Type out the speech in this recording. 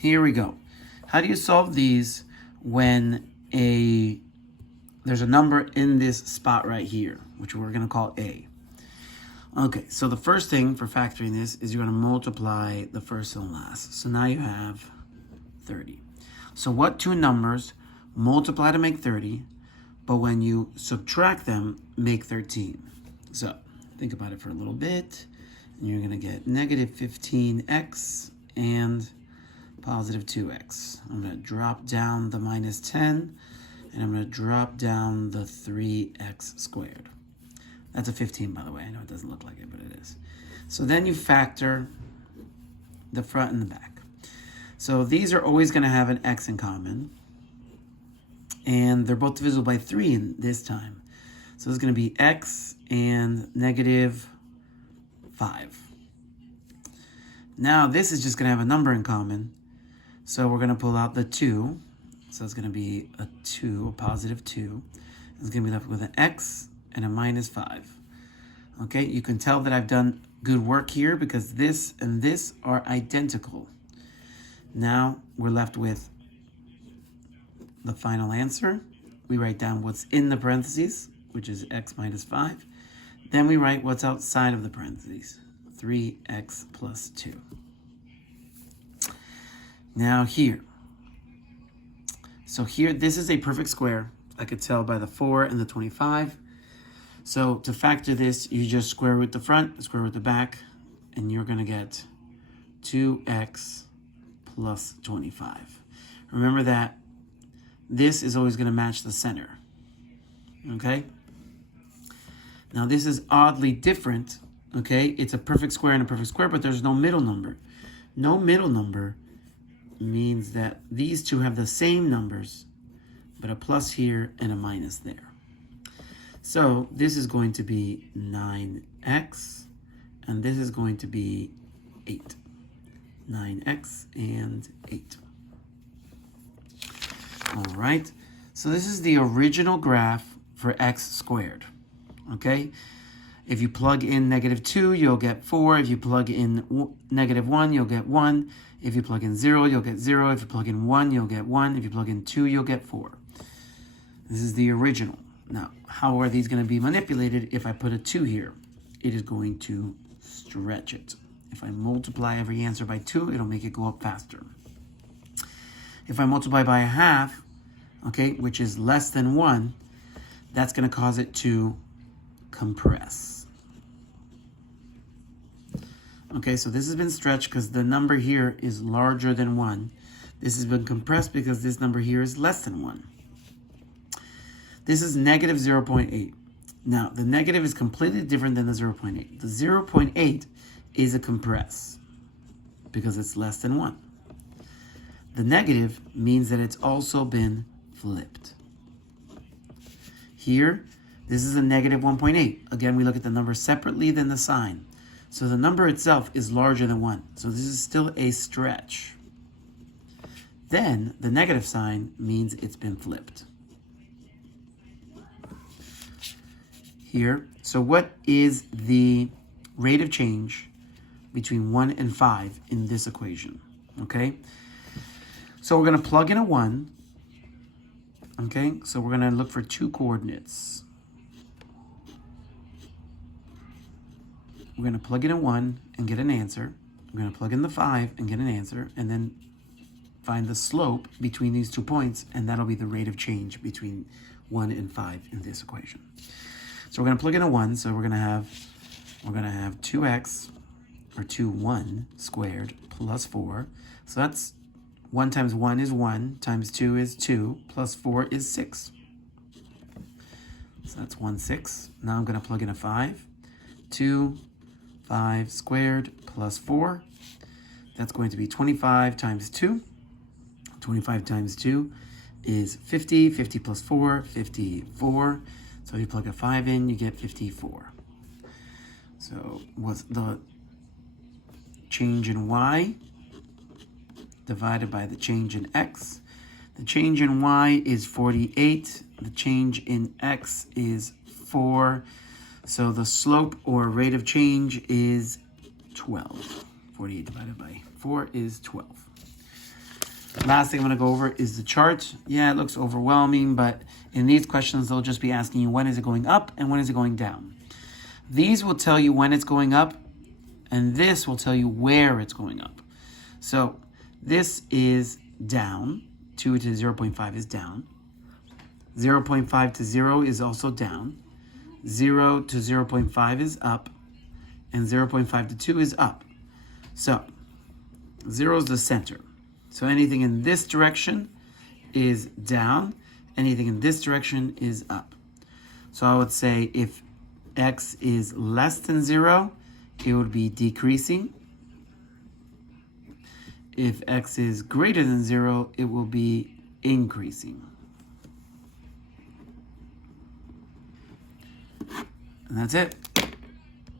here we go. How do you solve these when there's a number in this spot right here, which we're going to call A? Okay, so the first thing for factoring this is you're going to multiply the first and last. So now you have 30. So what two numbers multiply to make 30, but when you subtract them, make 13? So think about it for a little bit. And you're going to get negative 15x and positive 2x. I'm going to drop down the minus 10, and I'm going to drop down the 3x squared. That's a 15, by the way. I know it doesn't look like it, but it is. So then you factor the front and the back. So these are always going to have an x in common. And they're both divisible by 3 in this time. So it's going to be x and negative 5. Now this is just going to have a number in common. So we're going to pull out the 2. So it's going to be a 2, a positive 2. It's going to be left with an x and a minus 5. Okay, you can tell that I've done good work here because this and this are identical. Now we're left with the final answer. We write down what's in the parentheses, which is x minus 5. Then we write what's outside of the parentheses, 3x plus 2. Now here. So here, this is a perfect square. I could tell by the 4 and the 25. So to factor this, you just square root the front, square root the back, and you're going to get 2x plus 25. Remember that this is always going to match the center. Okay? Now this is oddly different. Okay? It's a perfect square and a perfect square, but there's no middle number. No middle number means that these two have the same numbers, but a plus here and a minus there. So this is going to be 9x, and this is going to be 8. 9x and 8. All right, so this is the original graph for x squared, okay? If you plug in negative 2, you'll get 4. If you plug in negative 1, you'll get 1. If you plug in 0, you'll get 0. If you plug in 1, you'll get 1. If you plug in 2, you'll get 4. This is the original. Now, how are these going to be manipulated? If I put a 2 here, it is going to stretch it. If I multiply every answer by 2, it'll make it go up faster. If I multiply by a half, okay, which is less than 1, that's going to cause it to compress. Okay, so this has been stretched because the number here is larger than 1. This has been compressed because this number here is less than 1. This is negative 0.8. Now, the negative is completely different than the 0.8. The 0.8 is a compress because it's less than 1. The negative means that it's also been flipped. Here, this is a negative 1.8. Again, we look at the number separately than the sign. So the number itself is larger than 1. So this is still a stretch. Then the negative sign means it's been flipped. Here, so what is the rate of change between 1 and 5 in this equation? Okay, so we're going to plug in a 1. Okay, so we're going to look for 2 coordinates. We're going to plug in a 1 and get an answer. We're going to plug in the 5 and get an answer, and then find the slope between these 2 points, and that'll be the rate of change between 1 and 5 in this equation. So we're going to plug in a 1, so we're going to have 2x, or 1 squared, plus 4. So that's 1 times 1 is 1, times 2 is 2, plus 4 is 6. So that's 1, 6. Now I'm going to plug in a 5. 2, 5 squared, plus 4. That's going to be 25 times 2. 25 times 2 is 50. 50 plus 4, 54. So if you plug a 5 in, you get 54. So what's the change in y divided by the change in x? The change in y is 48. The change in x is 4. So the slope or rate of change is 12. 48 divided by 4 is 12. Last thing I'm going to go over is the chart. Yeah, it looks overwhelming, but in these questions, they'll just be asking you when is it going up and when is it going down. These will tell you when it's going up, and this will tell you where it's going up. So this is down. 2 to 0.5 is down. 0.5 to 0 is also down. 0 to 0.5 is up. And 0.5 to 2 is up. So 0 is the center. So anything in this direction is down. Anything in this direction is up. So I would say if x is less than 0, it would be decreasing. If x is greater than 0, it will be increasing. And that's it.